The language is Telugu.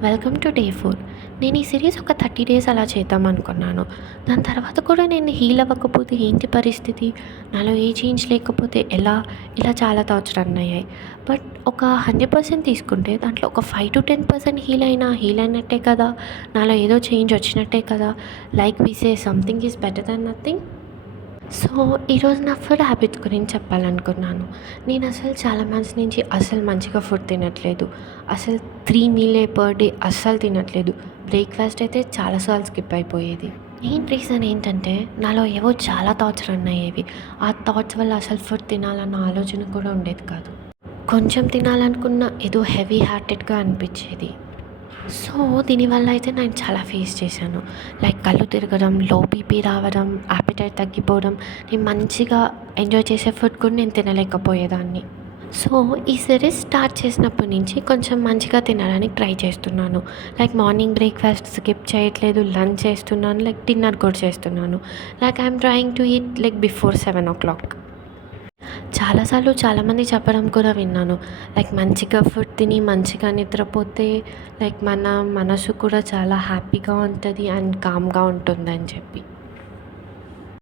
Welcome to day 4. నేను ఈ సిరీస్ ఒక 30 డేస్ అలా చేద్దామనుకున్నాను. దాని తర్వాత కూడా నేను హీల్ అవ్వకపోతే ఏంటి పరిస్థితి? నాలో ఏ చేంజ్ లేకపోతే ఎలా? ఇలా చాలా థాట్స్ రన్ అయ్యాయి. బట్ ఒక 100% తీసుకుంటే దాంట్లో ఒక 5-10% హీల్ అయినట్టే కదా! నాలో ఏదో చేంజ్ వచ్చినట్టే కదా! Like we say something is better than nothing. So, ఈరోజు నా ఫుడ్ హ్యాబిట్స్ గురించి చెప్పాలనుకున్నాను. నేను అసలు చాలా మంత్స్ నుంచి అసలు మంచిగా ఫుడ్ తినట్లేదు. అసలు 3 మీలే పర్ డే అస్సలు తినట్లేదు. బ్రేక్‌ఫాస్ట్ అయితే చాలా సార్లు స్కిప్ అయిపోయేది. మెయిన్ రీజన్ ఏంటంటే నాలో ఏవో చాలా థాట్స్ రన్ అయ్యేవి. ఆ థాట్స్ వల్ల అసలు ఫుడ్ తినాలన్న ఆలోచన కూడా ఉండేది కాదు. కొంచెం తినాలనుకున్న ఏదో హెవీ హార్టెడ్‌గా అనిపిచ్చేది. సో, దీనివల్ల అయితే నేను చాలా ఫేస్ చేశాను. లైక్ కళ్ళు తిరగడం, లో బీపీ రావడం, యాపిటైట్ తగ్గిపోవడం. నేను మంచిగా ఎంజాయ్ చేసే ఫుడ్ కూడా నేను తినలేకపోయేదాన్ని. సో, ఈ సిరీస్ స్టార్ట్ చేసినప్పటి నుంచి కొంచెం మంచిగా తినడానికి ట్రై చేస్తున్నాను. లైక్ మార్నింగ్ బ్రేక్‌ఫాస్ట్ స్కిప్ చేయట్లేదు, లంచ్ చేస్తున్నాను, లైక్ డిన్నర్ కూడా చేస్తున్నాను. Like I'm trying to eat like before 7:00. చాలాసార్లు చాలామంది చెప్పడం కూడా విన్నాను. లైక్ మంచిగా ఫుడ్ తిని మంచిగా నిద్రపోతే లైక్ మన మనసు కూడా చాలా హ్యాపీగా ఉంటది అండ్ కామ్‌గా ఉంటుందని చెప్పి.